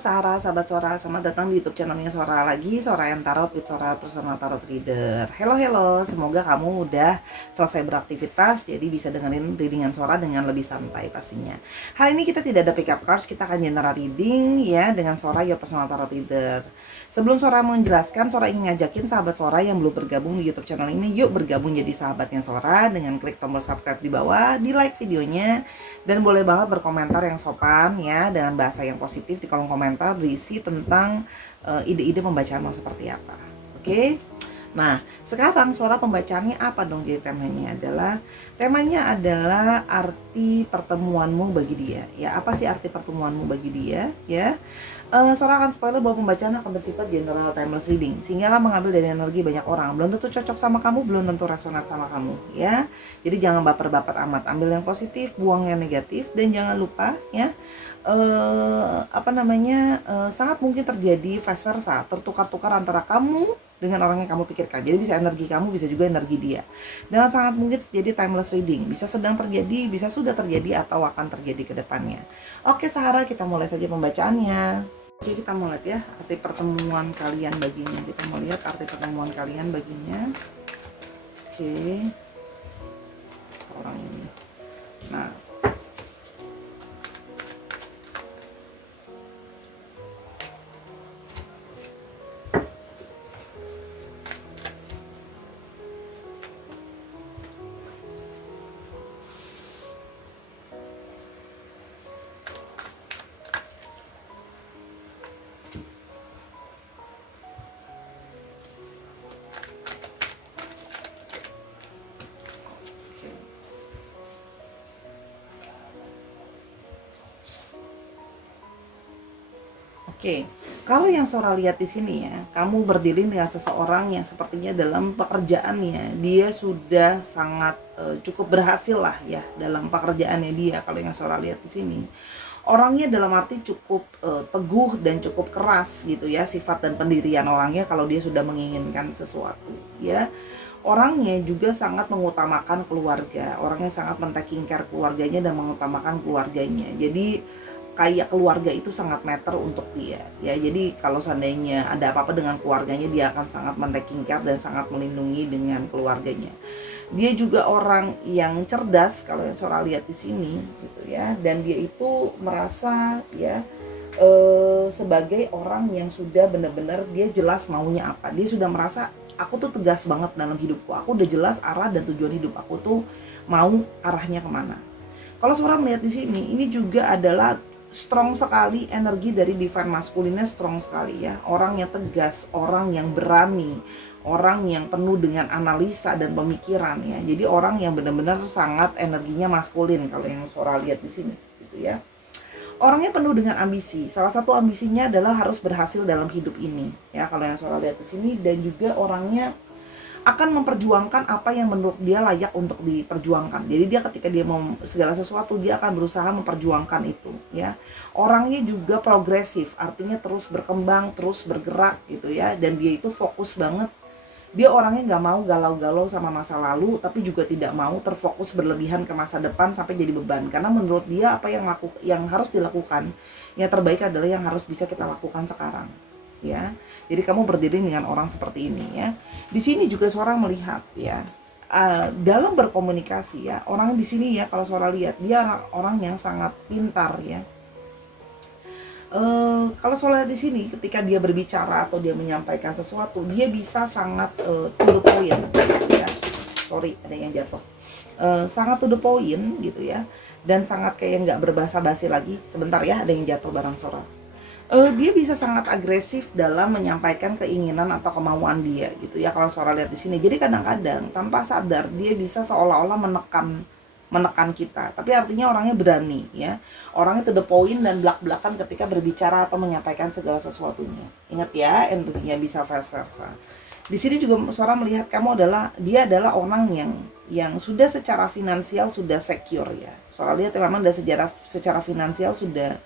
Sarah, sahabat Sora, selamat datang di YouTube channelnya Sora lagi, Sora yang Tarot with Sora Personal Tarot Reader. Hello, semoga kamu udah selesai beraktivitas, jadi bisa dengerin readingan Sora dengan lebih santai pastinya. Hari ini kita tidak ada pick up cards, kita akan general reading ya dengan Sora your Personal Tarot Reader. Sebelum Sora menjelaskan, Sora ingin ngajakin sahabat Sora yang belum bergabung di YouTube channel ini, yuk bergabung jadi sahabatnya Sora dengan klik tombol subscribe di bawah, di like videonya, dan boleh banget berkomentar yang sopan ya dengan bahasa yang positif di kolom komentar berisi tentang ide-ide pembacaan mau seperti apa. Oke? Nah, sekarang Sora pembacaannya apa dong? Jadi temanya adalah arti pertemuanmu bagi dia. Ya, apa sih arti pertemuanmu bagi dia? Ya. Sora akan spoiler bahwa pembacaan akan bersifat general timeless reading, sehingga akan mengambil dari energi banyak orang. Belum tentu cocok sama kamu, belum tentu resonat sama kamu, ya. Jadi jangan baper-baper amat, ambil yang positif, buang yang negatif, dan jangan lupa, ya. Sangat mungkin terjadi vice versa, tertukar-tukar antara kamu dengan orang yang kamu pikirkan. Jadi bisa energi kamu, bisa juga energi dia. Dan sangat mungkin terjadi timeless reading, bisa sedang terjadi, bisa sudah terjadi, atau akan terjadi ke depannya. Oke Sarah, kita mulai saja pembacaannya. Oke, kita mau lihat ya arti pertemuan kalian baginya. Kita mau lihat arti pertemuan kalian baginya. Oke, orang ini. Nah, oke, kalau yang Sora lihat di sini ya, kamu berdiri dengan seseorang yang sepertinya dalam pekerjaannya dia sudah sangat cukup berhasil lah ya dalam pekerjaannya dia. Kalau yang Sora lihat di sini, orangnya dalam arti cukup teguh dan cukup keras gitu ya, sifat dan pendirian orangnya kalau dia sudah menginginkan sesuatu ya. Orangnya juga sangat mengutamakan keluarga, orangnya sangat men-taking care keluarganya dan mengutamakan keluarganya. Jadi kayak keluarga itu sangat matter untuk dia ya. Jadi kalau seandainya ada apa-apa dengan keluarganya, dia akan sangat men-taking care dan sangat melindungi dengan keluarganya. Dia juga orang yang cerdas kalau yang Sora lihat di sini gitu ya, dan dia itu merasa ya sebagai orang yang sudah benar-benar dia jelas maunya apa. Dia sudah merasa aku tuh tegas banget dalam hidupku, aku udah jelas arah dan tujuan hidup aku tuh mau arahnya kemana. Kalau Sora melihat di sini, ini juga adalah strong sekali energi dari divine masculine, strong sekali ya. Orang yang tegas, orang yang berani, orang yang penuh dengan analisa dan pemikiran ya. Jadi orang yang benar-benar sangat energinya maskulin kalau yang Sora lihat di sini gitu ya. Orangnya penuh dengan ambisi. Salah satu ambisinya adalah harus berhasil dalam hidup ini ya kalau yang Sora lihat di sini, dan juga orangnya akan memperjuangkan apa yang menurut dia layak untuk diperjuangkan. Jadi dia ketika dia mau segala sesuatu, dia akan berusaha memperjuangkan itu ya. Orangnya juga progresif, artinya terus berkembang, terus bergerak gitu ya. Dan dia itu fokus banget. Dia orangnya nggak mau galau-galau sama masa lalu, tapi juga tidak mau terfokus berlebihan ke masa depan sampai jadi beban. Karena menurut dia apa yang harus dilakukan, yang terbaik adalah yang harus bisa kita lakukan sekarang. Ya, jadi kamu berdiri dengan orang seperti ini ya. Di sini juga Sora melihat ya, dalam berkomunikasi ya, orang di sini ya kalau Sora lihat dia orang yang sangat pintar ya. Kalau Sora lihat di sini ketika dia berbicara atau dia menyampaikan sesuatu, dia bisa sangat to the point ya. Sorry, ada yang jatuh. Sangat to the point gitu ya, dan sangat kayak nggak berbasa basi lagi. Sebentar ya, ada yang jatuh barang Sora. Dia bisa sangat agresif dalam menyampaikan keinginan atau kemauan dia gitu ya kalau Sora lihat di sini. Jadi kadang-kadang tanpa sadar dia bisa seolah-olah menekan kita, tapi artinya orangnya berani ya. Orangnya to the point dan belak-belakan ketika berbicara atau menyampaikan segala sesuatunya. Ingat ya, energinya bisa vice versa. Di sini juga Sora melihat dia adalah orang yang sudah secara finansial sudah secure ya. Sora lihat memang dari secara finansial sudah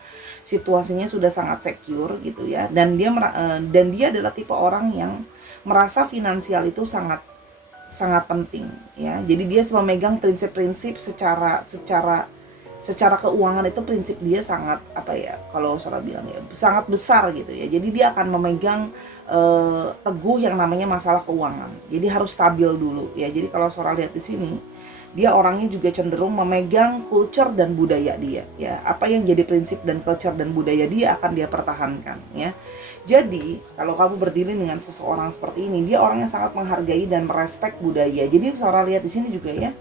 situasinya sudah sangat secure gitu ya, dan dia adalah tipe orang yang merasa finansial itu sangat penting ya. Jadi dia memegang prinsip-prinsip secara secara keuangan itu prinsip dia sangat apa ya, kalau Sora bilang ya, sangat besar gitu ya. Jadi dia akan memegang teguh yang namanya masalah keuangan. Jadi harus stabil dulu ya. Jadi kalau Sora lihat di sini, dia orangnya juga cenderung memegang culture dan budaya dia ya. Apa yang jadi prinsip dan culture dan budaya dia akan dia pertahankan ya. Jadi kalau kamu berdiri dengan seseorang seperti ini, dia orang yang sangat menghargai dan merespek budaya. Jadi Sora lihat di sini juga ya,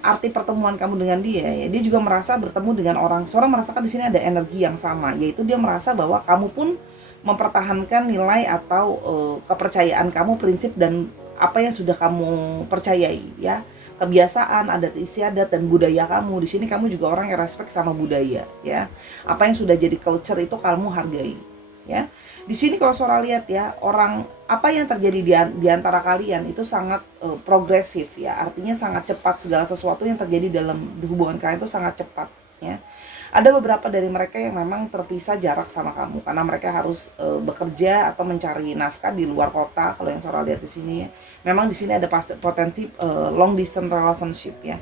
arti pertemuan kamu dengan dia ya, dia juga merasa bertemu dengan orang. Sora merasakan di sini ada energi yang sama, yaitu dia merasa bahwa kamu pun mempertahankan nilai atau kepercayaan kamu, prinsip dan apa yang sudah kamu percayai ya, kebiasaan, adat istiadat dan budaya kamu. Di sini kamu juga orang yang respect sama budaya ya. Apa yang sudah jadi culture itu kamu hargai ya. Di sini kalau Sora lihat ya, orang apa yang terjadi di antara kalian itu sangat progresif ya. Artinya sangat cepat, segala sesuatu yang terjadi dalam hubungan kalian itu sangat cepat ya. Ada beberapa dari mereka yang memang terpisah jarak sama kamu karena mereka harus bekerja atau mencari nafkah di luar kota. Kalau yang Sora lihat di sini ya, memang di sini ada potensi long distance relationship ya.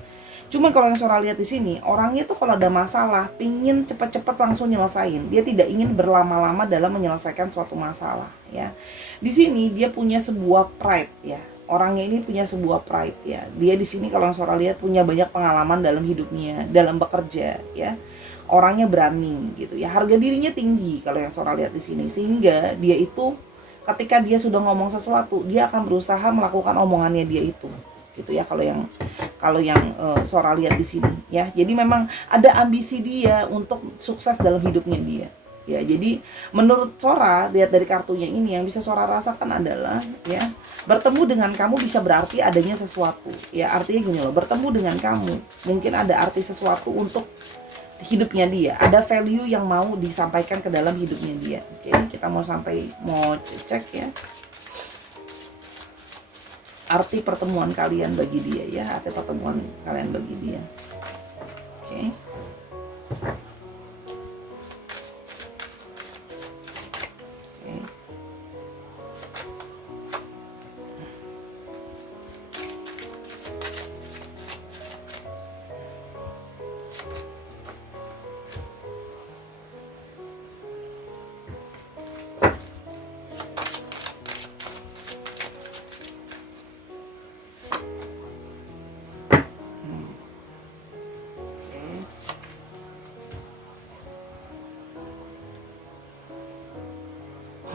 Cuma kalau yang Sora lihat di sini, orangnya tuh kalau ada masalah, pingin cepet-cepet langsung nyelesain. Dia tidak ingin berlama-lama dalam menyelesaikan suatu masalah, ya. Di sini dia punya sebuah pride, ya. Orangnya ini punya sebuah pride, ya. Dia di sini kalau yang Sora lihat punya banyak pengalaman dalam hidupnya, dalam bekerja, ya. Orangnya berani, gitu, ya. Harga dirinya tinggi kalau yang Sora lihat di sini, sehingga dia itu ketika dia sudah ngomong sesuatu, dia akan berusaha melakukan omongannya dia itu, gitu ya. Kalau yang Sora lihat di sini ya. Jadi memang ada ambisi dia untuk sukses dalam hidupnya dia. Ya, jadi menurut Sora lihat dari kartunya ini, yang bisa Sora rasakan adalah ya, bertemu dengan kamu bisa berarti adanya sesuatu. Ya, artinya gini loh, bertemu dengan kamu mungkin ada arti sesuatu untuk hidupnya dia. Ada value yang mau disampaikan ke dalam hidupnya dia. Oke, kita mau cek ya. Arti pertemuan kalian bagi dia ya, arti pertemuan kalian bagi dia. Oke. Oke.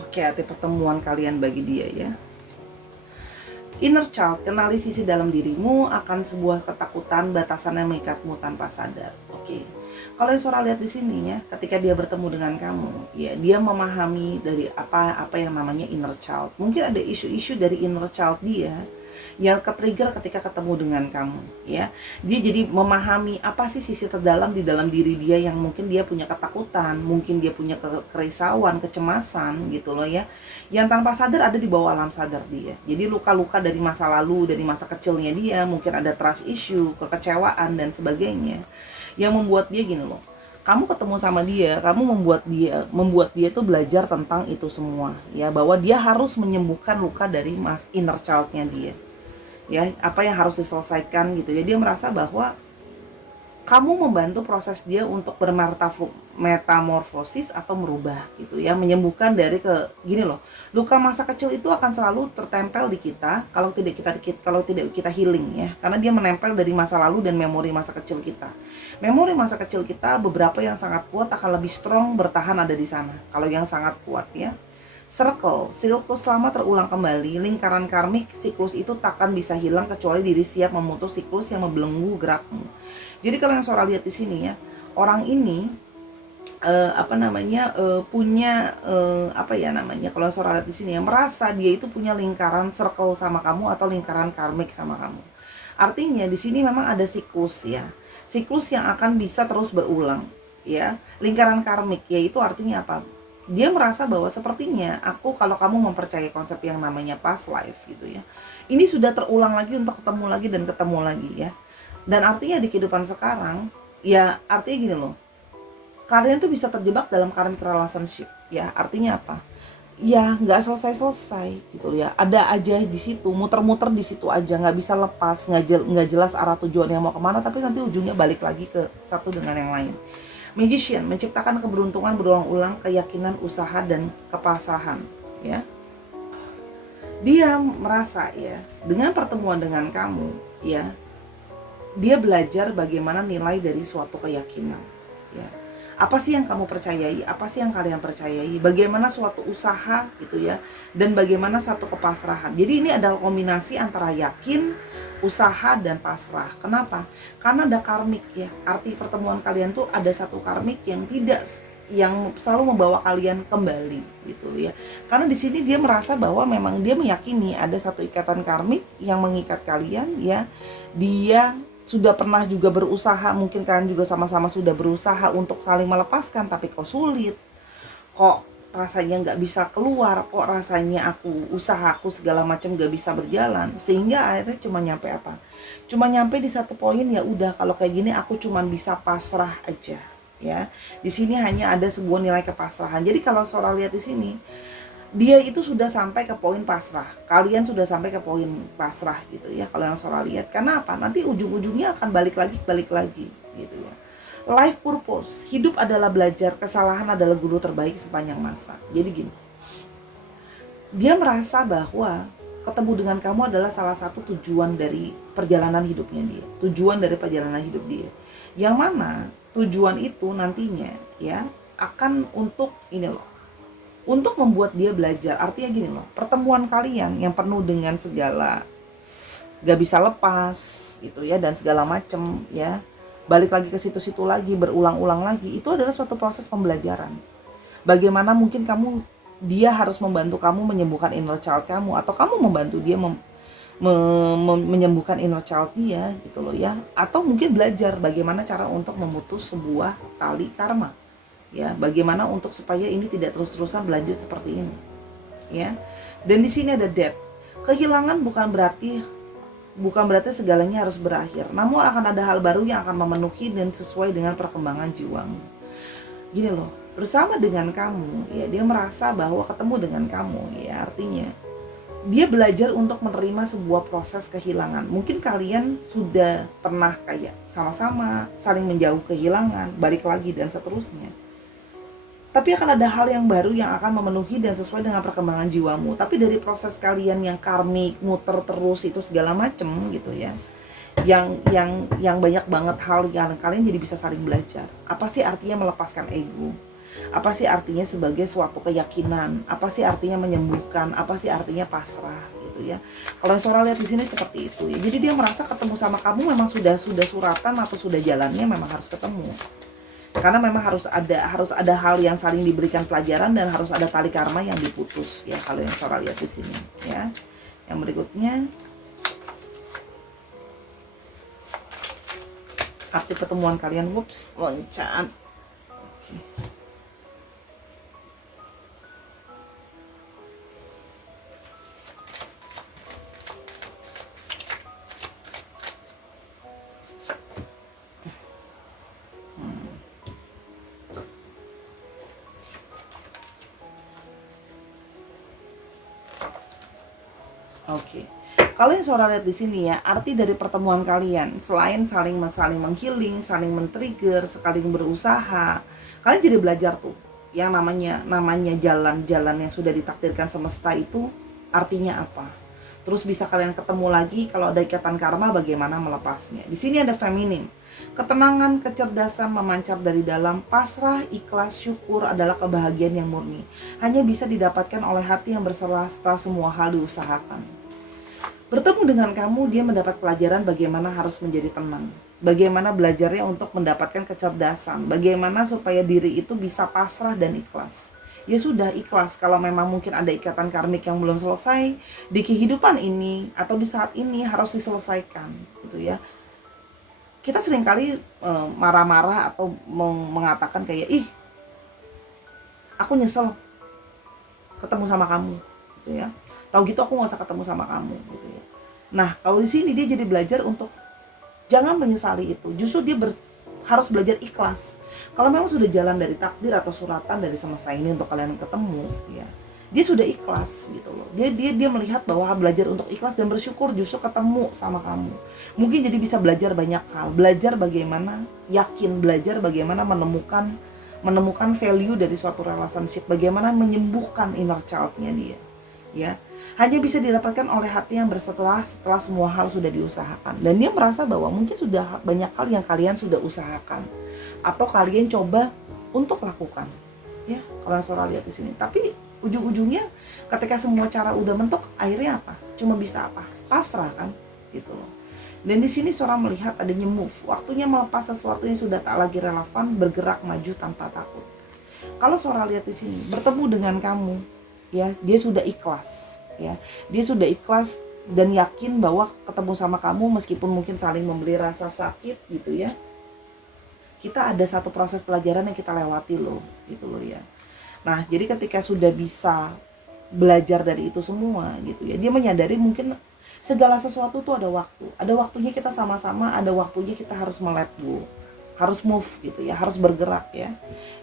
Oke, arti pertemuan kalian bagi dia ya. Inner child, kenali sisi dalam dirimu akan sebuah ketakutan, batasan yang mengikatmu tanpa sadar. Oke. Kalau yang Sora lihat di sini ya, ketika dia bertemu dengan kamu, ya dia memahami dari apa yang namanya inner child. Mungkin ada isu-isu dari inner child dia yang ke-trigger ketika ketemu dengan kamu ya. Dia jadi memahami apa sih sisi terdalam di dalam diri dia yang mungkin dia punya ketakutan, mungkin dia punya kerisauan, kecemasan gitu loh ya, yang tanpa sadar ada di bawah alam sadar dia. Jadi luka-luka dari masa lalu, dari masa kecilnya dia, mungkin ada trust issue, kekecewaan dan sebagainya, yang membuat dia gini loh, kamu ketemu sama dia, kamu membuat dia tuh belajar tentang itu semua ya, bahwa dia harus menyembuhkan luka dari inner child-nya dia ya, apa yang harus diselesaikan gitu ya. Dia merasa bahwa kamu membantu proses dia untuk bermetamorfosis atau merubah gitu ya, menyembuhkan dari gini loh, luka masa kecil itu akan selalu tertempel di kita kalau tidak kita healing ya, karena dia menempel dari masa lalu dan memori masa kecil kita. Memori masa kecil kita beberapa yang sangat kuat akan lebih strong bertahan ada di sana. Kalau yang sangat kuat ya, siklus lama terulang kembali, lingkaran karmik, siklus itu takkan bisa hilang kecuali diri siap memutus siklus yang membelenggu gerakmu. Jadi kalau yang Sora lihat di sini ya, orang ini punya kalau Sora lihat di sini ya, merasa dia itu punya lingkaran circle sama kamu atau lingkaran karmik sama kamu. Artinya di sini memang ada siklus ya, siklus yang akan bisa terus berulang ya. Lingkaran karmik yaitu artinya apa? Dia merasa bahwa sepertinya kalau kamu mempercayai konsep yang namanya past life gitu ya, ini sudah terulang lagi untuk ketemu lagi dan ketemu lagi ya. Dan artinya di kehidupan sekarang ya, artinya gini loh, kalian tuh bisa terjebak dalam karmic relationship ya. Artinya apa? ya nggak selesai-selesai gitu ya, ada aja di situ, muter-muter di situ aja, nggak bisa lepas, nggak jelas arah tujuannya mau kemana, tapi nanti ujungnya balik lagi ke satu dengan yang lain. Magician menciptakan keberuntungan berulang-ulang, keyakinan, usaha, dan kepasrahan ya. Dia merasa ya, dengan pertemuan dengan kamu ya, dia belajar bagaimana nilai dari suatu keyakinan ya. Apa sih yang kamu percayai, apa sih yang kalian percayai, bagaimana suatu usaha gitu ya, dan bagaimana suatu kepasrahan. Jadi ini adalah kombinasi antara yakin, usaha, dan pasrah. Kenapa? Karena ada karmik ya. Arti pertemuan kalian tuh ada satu karmik yang selalu membawa kalian kembali gitu ya. Karena di sini dia merasa bahwa memang dia meyakini ada satu ikatan karmik yang mengikat kalian ya. Dia sudah pernah juga berusaha, mungkin kalian juga sama-sama sudah berusaha untuk saling melepaskan, tapi kok sulit, kok rasanya nggak bisa keluar, kok rasanya usahaku segala macam nggak bisa berjalan, sehingga akhirnya cuma nyampe apa? Cuma nyampe di satu poin, ya udah kalau kayak gini aku cuma bisa pasrah aja ya. Di sini hanya ada sebuah nilai kepasrahan. Jadi kalau Sora lihat di sini, dia itu sudah sampai ke poin pasrah, kalian sudah sampai ke poin pasrah gitu ya kalau yang Sora lihat. Karena apa? Nanti ujung-ujungnya akan balik lagi gitu ya. Life purpose, hidup adalah belajar, kesalahan adalah guru terbaik sepanjang masa. Jadi gini, dia merasa bahwa ketemu dengan kamu adalah salah satu tujuan dari perjalanan hidupnya dia, tujuan dari perjalanan hidup dia, yang mana tujuan itu nantinya ya akan untuk ini loh, untuk membuat dia belajar. Artinya gini loh, pertemuan kalian yang penuh dengan segala gak bisa lepas gitu ya, dan segala macem ya, balik lagi ke situ-situ lagi, berulang-ulang lagi, itu adalah suatu proses pembelajaran. Bagaimana mungkin dia harus membantu kamu menyembuhkan inner child kamu, atau kamu membantu dia menyembuhkan inner child dia gitu loh ya, atau mungkin belajar bagaimana cara untuk memutus sebuah tali karma ya, bagaimana untuk supaya ini tidak terus-terusan berlanjut seperti ini ya. Dan di sini ada death. Kehilangan bukan berarti segalanya harus berakhir, namun akan ada hal baru yang akan memenuhi dan sesuai dengan perkembangan jiwamu. Gini loh, bersama dengan kamu ya, dia merasa bahwa ketemu dengan kamu ya, artinya dia belajar untuk menerima sebuah proses kehilangan. Mungkin kalian sudah pernah kayak sama-sama saling menjauh kehilangan, balik lagi dan seterusnya. Tapi akan ada hal yang baru yang akan memenuhi dan sesuai dengan perkembangan jiwamu. Tapi dari proses kalian yang karmik, muter terus itu segala macem gitu ya, yang banyak banget hal yang kalian jadi bisa saling belajar. Apa sih artinya melepaskan ego? Apa sih artinya sebagai suatu keyakinan? Apa sih artinya menyembuhkan? Apa sih artinya pasrah gitu ya? Kalau yang Sora lihat di sini seperti itu ya. Jadi dia merasa ketemu sama kamu memang sudah suratan atau sudah jalannya memang harus ketemu. Karena memang harus ada hal yang saling diberikan pelajaran, dan harus ada tali karma yang diputus ya, kalau yang Sora lihat di sini ya. Yang berikutnya, arti pertemuan kalian. Loncat. Oke. Oke. Kalau yang Sora lihat di sini ya, arti dari pertemuan kalian selain saling menghealing, saling men-trigger, saling berusaha, kalian jadi belajar tuh yang namanya jalan-jalan yang sudah ditakdirkan semesta itu artinya apa. Terus bisa kalian ketemu lagi kalau ada ikatan karma, bagaimana melepasnya. Di sini ada feminim. Ketenangan, kecerdasan memancar dari dalam, pasrah, ikhlas, syukur adalah kebahagiaan yang murni. Hanya bisa didapatkan oleh hati yang berserah setelah semua hal diusahakan. Bertemu dengan kamu, dia mendapat pelajaran bagaimana harus menjadi tenang, bagaimana belajarnya untuk mendapatkan kecerdasan, bagaimana supaya diri itu bisa pasrah dan ikhlas. Ya sudah, ikhlas kalau memang mungkin ada ikatan karmik yang belum selesai di kehidupan ini atau di saat ini harus diselesaikan gitu ya. Kita seringkali marah-marah atau mengatakan kayak, ih aku nyesel ketemu sama kamu gitu ya, tahu gitu aku nggak usah ketemu sama kamu gitu ya. Nah kalau di sini dia jadi belajar untuk jangan menyesali itu, justru dia harus belajar ikhlas. Kalau memang sudah jalan dari takdir atau suratan dari semesta ini untuk kalian ketemu ya, dia sudah ikhlas gitu loh. Dia melihat bahwa belajar untuk ikhlas dan bersyukur justru ketemu sama kamu. Mungkin jadi bisa belajar banyak hal, belajar bagaimana yakin, belajar bagaimana menemukan value dari suatu relationship, bagaimana menyembuhkan inner child-nya dia. Ya, hanya bisa didapatkan oleh hati yang bersetelah setelah semua hal sudah diusahakan. Dan dia merasa bahwa mungkin sudah banyak hal yang kalian sudah usahakan atau kalian coba untuk lakukan. Ya, kalau suara lihat di sini. Tapi ujung-ujungnya ketika semua cara udah mentok, akhirnya apa? Cuma bisa apa? Pasrah kan, gitu loh. Dan di sini suara melihat adanya move, waktunya melepas sesuatu yang sudah tak lagi relevan, bergerak maju tanpa takut. Kalau suara lihat di sini, bertemu dengan kamu, ya, dia sudah ikhlas, ya, dia sudah ikhlas dan yakin bahwa ketemu sama kamu meskipun mungkin saling memberi rasa sakit, gitu ya. Kita ada satu proses pelajaran yang kita lewati loh, gitu loh ya. Nah, jadi ketika sudah bisa belajar dari itu semua, gitu ya, dia menyadari mungkin segala sesuatu tuh ada waktunya kita sama-sama, ada waktunya kita harus let go, harus move gitu ya, harus bergerak ya.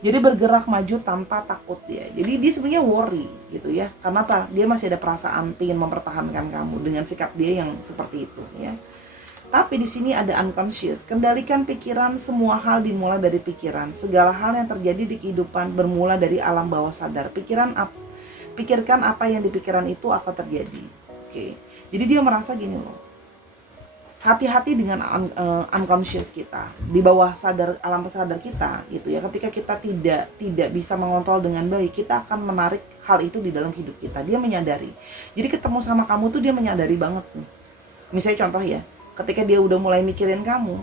Jadi bergerak maju tanpa takut ya. Jadi dia sebenarnya worry gitu ya. Karena apa? Dia masih ada perasaan ingin mempertahankan kamu dengan sikap dia yang seperti itu ya. Tapi di sini ada unconscious. Kendalikan pikiran, semua hal dimulai dari pikiran. Segala hal yang terjadi di kehidupan bermula dari alam bawah sadar. Pikirkan apa yang di pikiran itu akan terjadi. Oke. Jadi dia merasa gini loh. Hati-hati dengan unconscious kita, di bawah sadar, alam sadar kita gitu ya. Ketika kita tidak bisa mengontrol dengan baik, kita akan menarik hal itu di dalam hidup kita. Dia menyadari. Jadi ketemu sama kamu tuh dia menyadari banget nih. Misalnya contoh ya, ketika dia udah mulai mikirin kamu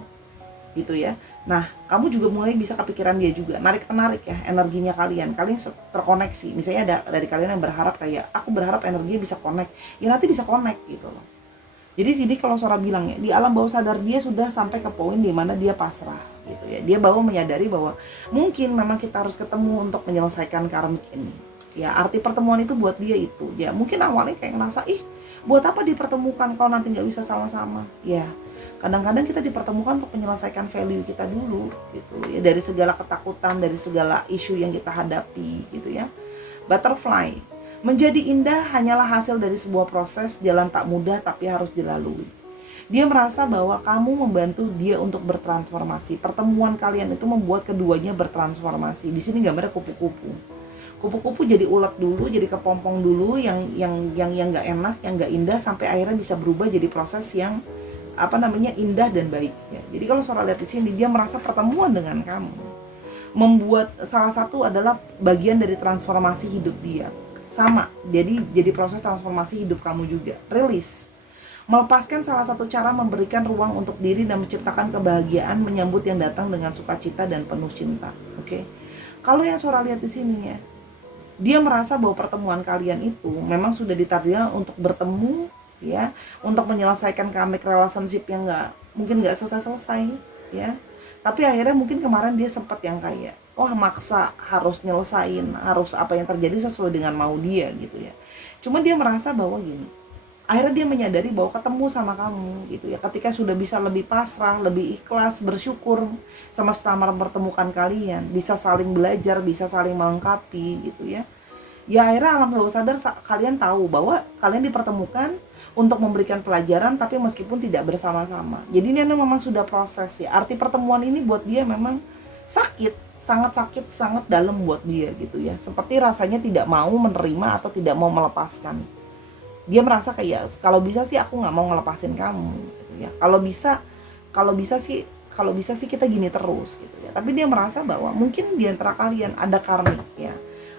gitu ya. Nah, kamu juga mulai bisa kepikiran dia juga. Narik-penarik ya energinya kalian. Kalian terkoneksi. Misalnya ada dari kalian yang berharap kayak aku berharap energinya bisa connect. Ya nanti bisa connect gitu loh. Jadi sini kalau suara bilang ya, di alam bawah sadar dia sudah sampai ke poin di mana dia pasrah gitu ya. Dia baru menyadari bahwa mungkin memang kita harus ketemu untuk menyelesaikan karmik ini. Ya, arti pertemuan itu buat dia itu. Ya, mungkin awalnya kayak ngerasa, buat apa dipertemukan kalau nanti nggak bisa sama-sama? Ya, kadang-kadang kita dipertemukan untuk menyelesaikan value kita dulu gitu ya, dari segala ketakutan, dari segala isu yang kita hadapi gitu ya. Butterfly, menjadi indah hanyalah hasil dari sebuah proses, jalan tak mudah tapi harus dilalui. Dia merasa bahwa kamu membantu dia untuk bertransformasi. Pertemuan kalian itu membuat keduanya bertransformasi. Di sini gambarnya kupu-kupu. Kupu-kupu jadi ulet dulu, jadi kepompong dulu yang nggak enak, yang nggak indah, sampai akhirnya bisa berubah jadi proses yang indah dan baik ya. Jadi kalau suara lihat di sini, dia merasa pertemuan dengan kamu membuat salah satu adalah bagian dari transformasi hidup dia. Sama, jadi proses transformasi hidup kamu juga. Rilis. Melepaskan salah satu cara memberikan ruang untuk diri dan menciptakan kebahagiaan, menyambut yang datang dengan sukacita dan penuh cinta. Oke. Kalau yang suara lihat di sini ya, dia merasa bahwa pertemuan kalian itu memang sudah ditakdirkan untuk bertemu ya, untuk menyelesaikan karmic relationship yang mungkin nggak selesai ya. Tapi akhirnya mungkin kemarin dia sempat yang kayak maksa harus nyelesain, harus apa yang terjadi sesuai dengan mau dia gitu ya. Cuma dia merasa bahwa gini, akhirnya dia menyadari bahwa ketemu sama kamu gitu ya, ketika sudah bisa lebih pasrah, lebih ikhlas, bersyukur semesta mempertemukan kalian, bisa saling belajar, bisa saling melengkapi gitu ya. Ya akhirnya alam bawah sadar kalian tahu bahwa kalian dipertemukan untuk memberikan pelajaran, tapi meskipun tidak bersama-sama. Jadi ini memang sudah proses ya. Arti pertemuan ini buat dia memang sakit, sangat dalam buat dia gitu ya. Seperti rasanya tidak mau menerima atau tidak mau melepaskan. Dia merasa kayak kalau bisa sih aku nggak mau ngelepasin kamu gitu ya. Kalau bisa sih kita gini terus gitu ya. Tapi dia merasa bahwa mungkin di antara kalian ada karmik ya.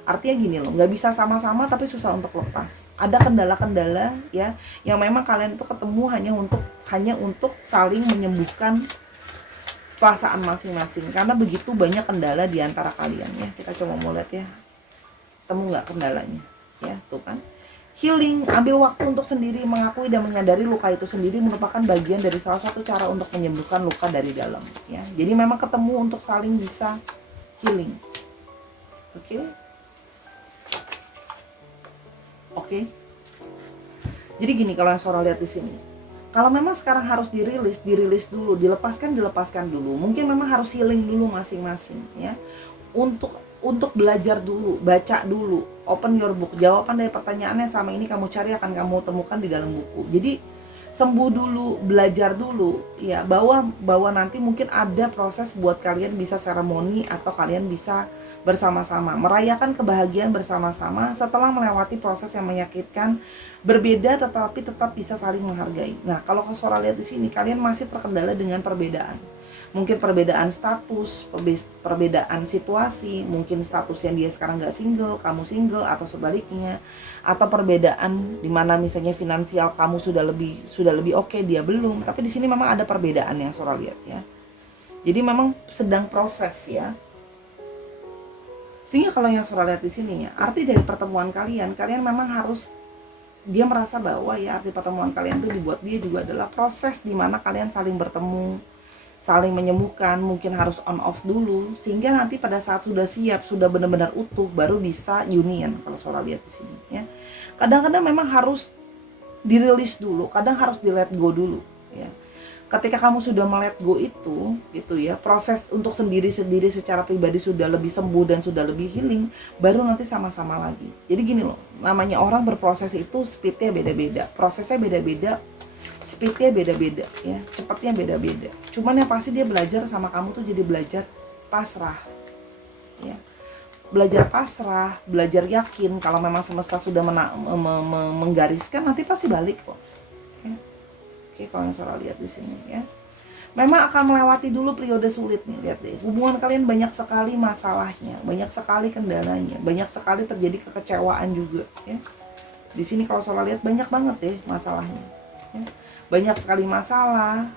Artinya gini loh, nggak bisa sama-sama tapi susah untuk lepas. Ada kendala-kendala ya yang memang kalian itu ketemu hanya untuk saling menyembuhkan perasaan masing-masing, karena begitu banyak kendala di antara kalian ya. Kita coba mau lihat ya, temu nggak kendalanya ya, tuh kan. Healing, ambil waktu untuk sendiri mengakui dan menyadari luka itu sendiri merupakan bagian dari salah satu cara untuk menyembuhkan luka dari dalam ya. Jadi memang ketemu untuk saling bisa healing. Oke. Jadi gini, kalau yang suara lihat di sini, kalau memang sekarang harus dirilis dulu, dilepaskan dulu. Mungkin memang harus healing dulu masing-masing ya. untuk belajar dulu, baca dulu, open your book. Jawaban dari pertanyaan yang sama ini kamu cari akan kamu temukan di dalam buku. Jadi sembuh dulu, belajar dulu, ya, bahwa nanti mungkin ada proses buat kalian bisa seremoni atau kalian bisa bersama-sama merayakan kebahagiaan bersama-sama setelah melewati proses yang menyakitkan, berbeda tetapi tetap bisa saling menghargai. Nah, kalau Sora lihat di sini kalian masih terkendala dengan perbedaan. Mungkin perbedaan status, perbedaan situasi, mungkin statusnya dia sekarang nggak single, kamu single, atau sebaliknya, atau perbedaan di mana misalnya finansial kamu sudah lebih oke, dia belum. Tapi di sini memang ada perbedaan yang Sora lihat ya. Jadi memang sedang proses ya. Sehingga kalau yang Sora lihat di sini ya, arti dari pertemuan kalian memang harus, dia merasa bahwa ya arti pertemuan kalian itu dibuat dia juga adalah proses di mana kalian saling bertemu, saling menyembuhkan, mungkin harus on off dulu sehingga nanti pada saat sudah siap, sudah benar-benar utuh baru bisa union kalau Sora lihat di sini ya. Kadang-kadang memang harus dirilis dulu, kadang harus di let go dulu ya. Ketika kamu sudah melet go itu gitu ya, proses untuk sendiri-sendiri secara pribadi sudah lebih sembuh dan sudah lebih healing, baru nanti sama-sama lagi. Jadi gini loh, namanya orang berproses itu speednya beda-beda, prosesnya beda-beda, speednya beda-beda ya, cepatnya beda-beda. Cuman yang pasti dia belajar sama kamu tuh jadi belajar pasrah ya, belajar pasrah, belajar yakin kalau memang semesta sudah menggariskan nanti pasti balik kok ya. Oke, kalau yang Sora lihat di sini ya, memang akan melewati dulu periode sulit nih. Lihat deh, hubungan kalian banyak sekali masalahnya, banyak sekali kendalanya, banyak sekali terjadi kekecewaan juga ya. Di sini kalau Sora lihat banyak banget deh masalahnya ya. Banyak sekali masalah,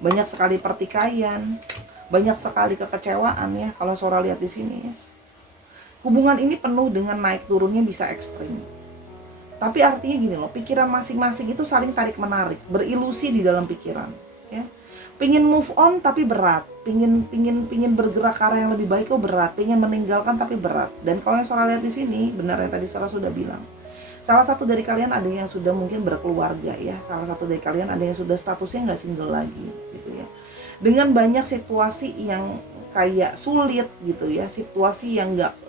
banyak sekali pertikaian, banyak sekali kekecewaan ya kalau Sora lihat di sini ya. Hubungan ini penuh dengan naik turunnya bisa ekstrim. Tapi artinya gini loh, pikiran masing-masing itu saling tarik menarik, berilusi di dalam pikiran ya. Pingin move on tapi berat, pingin bergerak ke arah yang lebih baik kok berat, pingin meninggalkan tapi berat. Dan kalau yang Sora lihat di sini, benar ya tadi Sora sudah bilang, salah satu dari kalian ada yang sudah mungkin berkeluarga ya, salah satu dari kalian ada yang sudah statusnya nggak single lagi gitu ya. Dengan banyak situasi yang kayak sulit gitu ya, situasi yang nggak,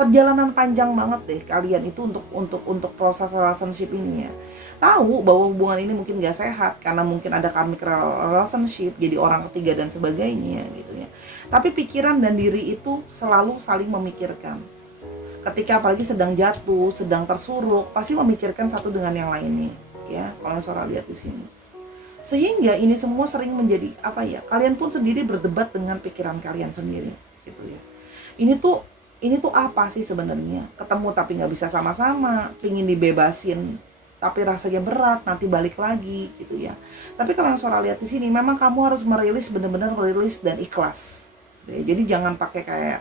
perjalanan panjang banget deh kalian itu untuk proses relationship ini ya. Tahu bahwa hubungan ini mungkin gak sehat karena mungkin ada karmic relationship, jadi orang ketiga dan sebagainya gitu ya. Tapi pikiran dan diri itu selalu saling memikirkan. Ketika apalagi sedang jatuh, sedang tersuruk, pasti memikirkan satu dengan yang lainnya ya. Kalau yang Sora lihat di sini. Sehingga ini semua sering menjadi apa ya? Kalian pun sendiri berdebat dengan pikiran kalian sendiri gitu ya. Ini tuh apa sih sebenarnya? Ketemu tapi nggak bisa sama-sama, pingin dibebasin tapi rasanya berat, nanti balik lagi gitu ya. Tapi kalau yang Sora lihat di sini, memang kamu harus merilis, benar-benar merilis dan ikhlas. Gitu ya. Jadi jangan pakai kayak,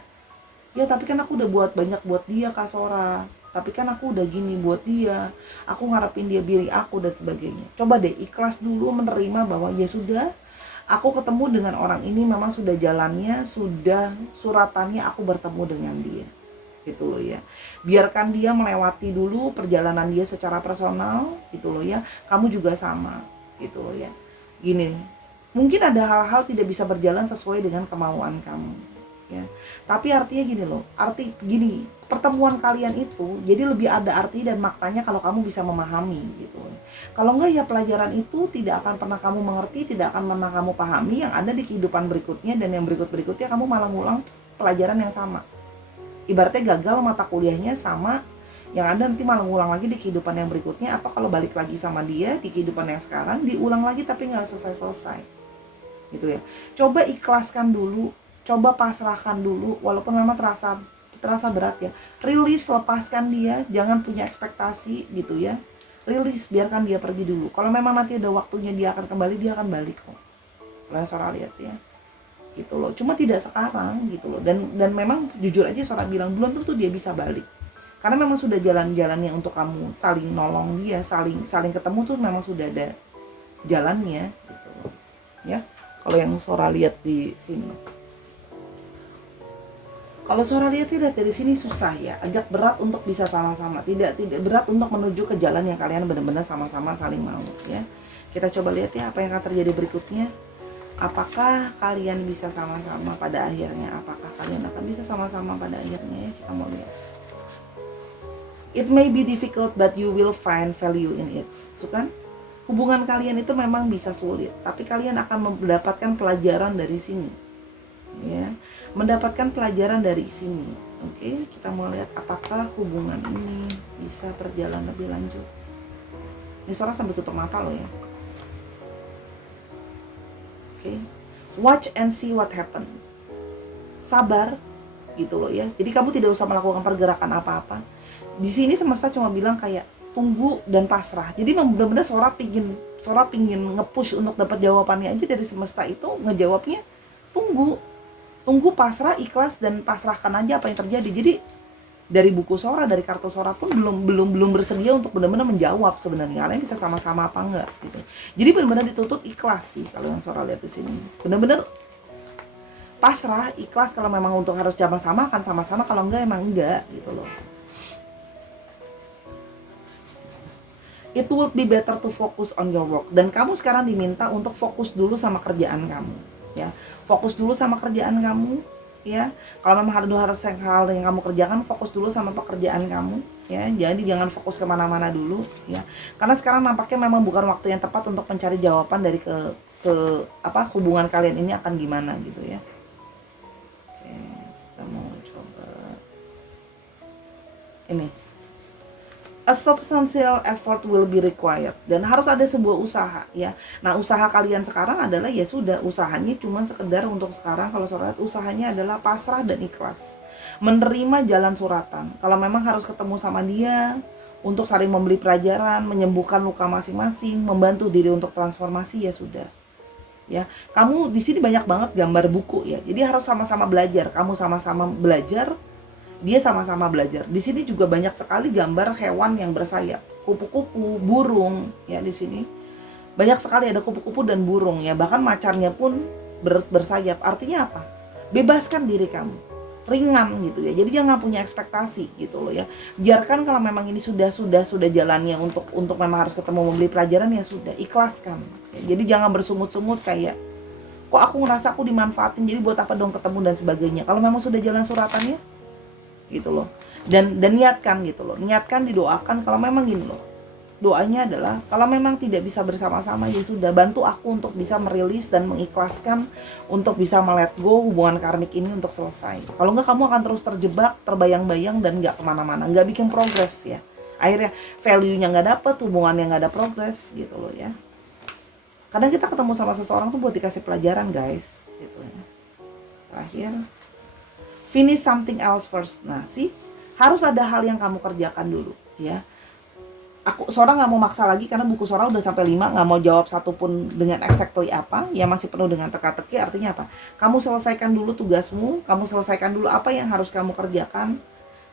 ya tapi kan aku udah buat banyak buat dia Kak Sora, tapi kan aku udah gini buat dia, aku ngarepin dia diri aku dan sebagainya. Coba deh ikhlas dulu, menerima bahwa ya sudah, aku ketemu dengan orang ini memang sudah jalannya, sudah suratannya aku bertemu dengan dia. Gitu loh ya. Biarkan dia melewati dulu perjalanan dia secara personal, gitu loh ya. Kamu juga sama, gitu loh ya. Gini, mungkin ada hal-hal tidak bisa berjalan sesuai dengan kemauan kamu, ya. Tapi artinya gini loh, arti gini, pertemuan kalian itu jadi lebih ada arti dan maknanya kalau kamu bisa memahami gitu loh. Kalau enggak ya pelajaran itu tidak akan pernah kamu mengerti, tidak akan pernah kamu pahami, yang ada di kehidupan berikutnya dan yang berikutnya kamu malah ngulang pelajaran yang sama. Ibaratnya gagal mata kuliahnya sama, yang ada nanti malah ngulang lagi di kehidupan yang berikutnya, atau kalau balik lagi sama dia di kehidupan yang sekarang diulang lagi tapi nggak selesai-selesai gitu ya. Coba ikhlaskan dulu, coba pasrahkan dulu walaupun memang terasa berat ya. Rilis, lepaskan dia, jangan punya ekspektasi gitu ya. Rilis, biarkan dia pergi dulu. Kalau memang nanti ada waktunya dia akan kembali, dia akan balik kok. Kalau Sora lihat ya, gitu loh. Cuma tidak sekarang gitu loh. Dan memang jujur aja Sora bilang belum tentu dia bisa balik. Karena memang sudah jalan-jalannya untuk kamu saling nolong dia, saling ketemu tuh memang sudah ada jalannya gitu loh. Ya. Kalau yang Sora lihat di sini. Kalau Sora lihat sih dari sini susah ya, agak berat untuk bisa sama-sama. Tidak berat untuk menuju ke jalan yang kalian benar-benar sama-sama saling mau ya. Kita coba lihat ya apa yang akan terjadi berikutnya. apakah kalian bisa sama-sama pada akhirnya? Apakah kalian akan bisa sama-sama pada akhirnya ya? Kita mau lihat. It may be difficult but you will find value in it. So kan? Hubungan kalian itu memang bisa sulit, tapi kalian akan mendapatkan pelajaran dari sini. Ya, mendapatkan pelajaran dari sini. Oke, kita mau lihat apakah hubungan ini bisa berjalan lebih lanjut. Ini seorang sambil tutup mata loh ya. Oke, watch and see what happen. Sabar gitu loh ya. Jadi kamu tidak usah melakukan pergerakan apa-apa. Di sini semesta cuma bilang kayak tunggu dan pasrah. Jadi benar-benar seorang pingin nge-push untuk dapat jawabannya aja dari semesta itu, ngejawabnya tunggu, pasrah, ikhlas, dan pasrahkan aja apa yang terjadi. Jadi dari buku Sora, dari kartu Sora pun belum bersedia untuk benar-benar menjawab sebenarnya kalian bisa sama-sama apa enggak gitu. Jadi benar-benar dituntut ikhlas sih kalau yang Sora lihat di sini. Benar-benar pasrah, ikhlas, kalau memang untuk harus sama-sama akan sama-sama, kalau enggak emang enggak gitu loh. It would be better to focus on your work. Dan kamu sekarang diminta untuk fokus dulu sama kerjaan kamu ya. Fokus dulu sama kerjaan kamu ya. Kalau memang harus hal yang kamu kerjakan, fokus dulu sama pekerjaan kamu ya. Jadi jangan fokus kemana-mana dulu ya, karena sekarang nampaknya memang bukan waktu yang tepat untuk mencari jawaban dari ke hubungan kalian ini akan gimana gitu ya. Oke, kita mau coba ini. A substantial effort will be required, dan harus ada sebuah usaha ya. Nah, usaha kalian sekarang adalah ya sudah, usahanya cuma sekedar untuk sekarang. Kalau surat usahanya adalah pasrah dan ikhlas, menerima jalan suratan. Kalau memang harus ketemu sama dia untuk saling memberi pelajaran, menyembuhkan luka masing-masing, membantu diri untuk transformasi, ya sudah ya. Kamu di sini banyak banget gambar buku ya, jadi harus sama-sama belajar. Kamu sama-sama belajar, dia sama-sama belajar. Di sini juga banyak sekali gambar hewan yang bersayap, kupu-kupu, burung ya. Di sini banyak sekali ada kupu-kupu dan burung ya, bahkan macarnya pun bersayap. Artinya apa? Bebaskan diri kamu, ringan gitu ya. Jadi jangan punya ekspektasi gitu loh ya. Biarkan kalau memang ini sudah jalannya untuk memang harus ketemu membeli pelajaran, ya sudah, ikhlaskan ya. Jadi jangan bersungut-sungut kayak, kok aku ngerasa aku dimanfaatin, jadi buat apa dong ketemu dan sebagainya. Kalau memang sudah jalan suratannya gitu loh, dan niatkan gitu loh, niatkan, didoakan. Kalau memang gini loh, doanya adalah kalau memang tidak bisa bersama-sama, ya sudah, bantu aku untuk bisa merilis dan mengikhlaskan, untuk bisa melet go hubungan karmik ini untuk selesai. Kalau enggak, kamu akan terus terjebak, terbayang-bayang, dan nggak kemana-mana, nggak bikin progres ya. Akhirnya value-nya nggak dapet, hubungannya nggak ada progres gitu loh ya. Kadang kita ketemu sama seseorang tuh buat dikasih pelajaran guys gitu ya. Terakhir, finish something else first. Nah sih, harus ada hal yang kamu kerjakan dulu ya. Sora nggak mau maksa lagi, karena buku Sora udah sampai 5, nggak mau jawab satupun dengan exactly apa ya, masih penuh dengan teka-teki. Artinya apa? Kamu selesaikan dulu tugasmu, kamu selesaikan dulu apa yang harus kamu kerjakan,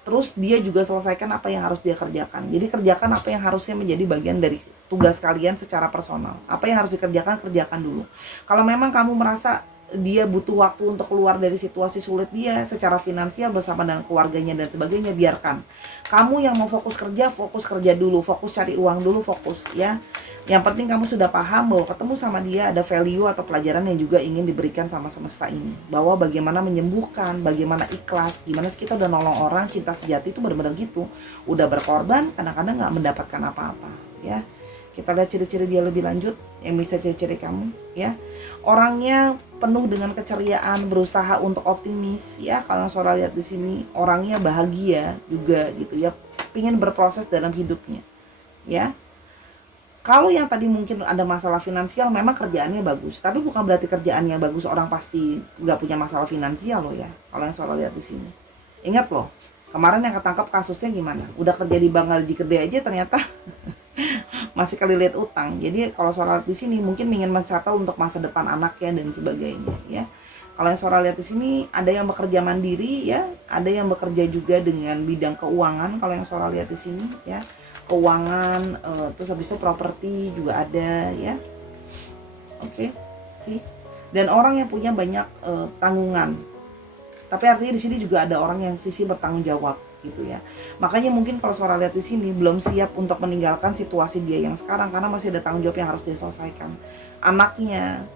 terus dia juga selesaikan apa yang harus dia kerjakan. Jadi kerjakan apa yang harusnya menjadi bagian dari tugas kalian secara personal. Apa yang harus dikerjakan, kerjakan dulu. Kalau memang kamu merasa dia butuh waktu untuk keluar dari situasi sulit dia secara finansial bersama dengan keluarganya dan sebagainya, biarkan. Kamu yang mau fokus kerja dulu, fokus cari uang dulu, fokus ya. Yang penting kamu sudah paham bahwa ketemu sama dia ada value atau pelajaran yang juga ingin diberikan sama semesta ini, bahwa bagaimana menyembuhkan, bagaimana ikhlas, gimana sih kita udah nolong orang. Cinta sejati itu benar-benar gitu, udah berkorban, kadang-kadang nggak mendapatkan apa-apa ya. Kita lihat ciri-ciri dia lebih lanjut, yang bisa ciri-ciri kamu ya. Orangnya penuh dengan keceriaan, berusaha untuk optimis ya. Kalau Sora lihat di sini, orangnya bahagia juga gitu ya, pingin berproses dalam hidupnya ya. Kalau yang tadi mungkin ada masalah finansial, memang kerjaannya bagus, tapi bukan berarti kerjaannya bagus orang pasti nggak punya masalah finansial loh ya. Kalau yang Sora lihat di sini, ingat loh, kemarin yang ketangkap kasusnya gimana? Udah kerja di bank gaji gede aja ternyata masih kelilit utang. Jadi kalau Sora di sini mungkin ingin mensettle untuk masa depan anaknya dan sebagainya ya. Kalau yang Sora lihat di sini, ada yang bekerja mandiri ya, ada yang bekerja juga dengan bidang keuangan. Kalau yang Sora lihat di sini ya, keuangan, terus habis itu properti juga ada ya. Oke, sih. Dan orang yang punya banyak tanggungan. Tapi artinya di sini juga ada orang yang sisi bertanggung jawab gitu ya. Makanya mungkin kalau Sora lihat di sini belum siap untuk meninggalkan situasi dia yang sekarang, karena masih ada tanggung jawab yang harus diselesaikan. Anaknya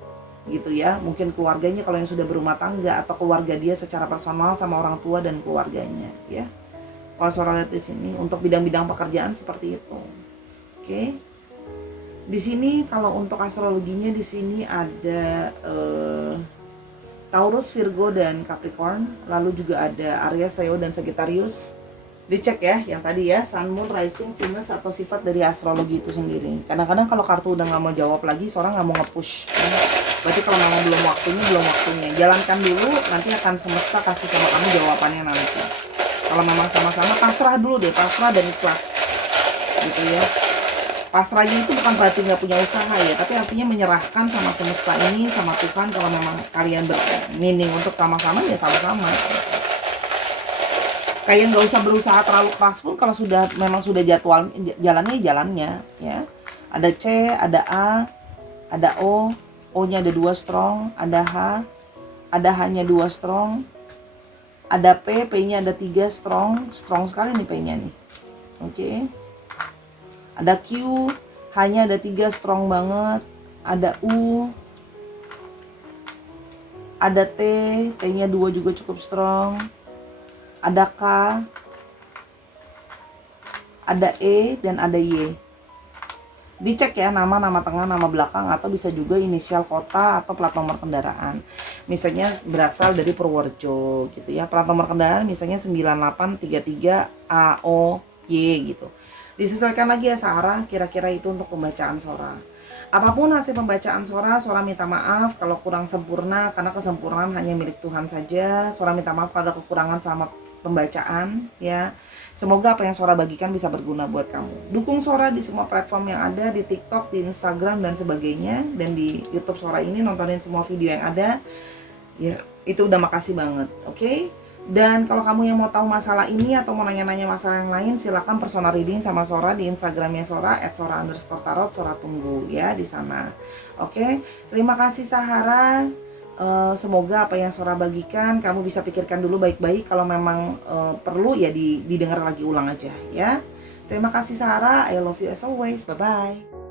gitu ya. Mungkin keluarganya kalau yang sudah berumah tangga, atau keluarga dia secara personal sama orang tua dan keluarganya ya. Kalau Sora lihat di sini untuk bidang-bidang pekerjaan seperti itu. Oke. Di sini kalau untuk astrologinya di sini ada Taurus, Virgo dan Capricorn, lalu juga ada Aries, Leo dan Sagittarius. Dicek ya yang tadi ya, Sun, Moon, Rising, Venus atau sifat dari astrologi itu sendiri. Kadang-kadang kalau kartu udah nggak mau jawab lagi, seorang nggak mau nge-push ya. Berarti kalau memang belum waktunya, jalankan dulu, nanti akan semesta kasih sama kamu jawabannya nanti. Kalau memang sama-sama, pasrah dulu deh, pasrah dan ikhlas gitu ya. Pasrahnya itu bukan berarti nggak punya usaha ya, tapi artinya menyerahkan sama semesta ini, sama Tuhan. Kalau memang kalian bermeaning untuk sama-sama ya sama-sama. Kayak nggak usah berusaha terlalu keras pun kalau memang sudah jadwal jalannya ya. Ada C, ada A, ada O, O-nya ada 2 strong, ada H, ada H-nya 2 strong, ada P, P-nya ada 3 strong sekali nih P-nya nih. Oke. Ada Q, H-nya ada 3 strong banget, ada U, ada T, T-nya 2 juga cukup strong. Ada K, ada E, dan ada Y. Dicek ya nama tengah, nama belakang, atau bisa juga inisial kota atau plat nomor kendaraan. Misalnya berasal dari Purworejo gitu ya. Plat nomor kendaraan misalnya 9833 AOY gitu. Disesuaikan lagi ya Sarah, kira-kira itu untuk pembacaan Sora. Apapun hasil pembacaan Sora minta maaf kalau kurang sempurna, karena kesempurnaan hanya milik Tuhan saja. Sora minta maaf kalau ada kekurangan sama pembacaan ya. Semoga apa yang Sora bagikan bisa berguna buat kamu. Dukung Sora di semua platform yang ada, di TikTok, di Instagram dan sebagainya, dan di YouTube Sora ini nontonin semua video yang ada. Ya, itu udah makasih banget. Oke? Dan kalau kamu yang mau tahu masalah ini atau mau nanya-nanya masalah yang lain, silakan personal reading sama Sora di Instagramnya Sora @sora_tarot. Sora tunggu ya di sana. Oke? Terima kasih Sahara. Semoga apa yang Sora bagikan kamu bisa pikirkan dulu baik-baik. Kalau memang perlu ya didengar lagi ulang aja ya. Terima kasih Sarah, I love you as always. Bye bye.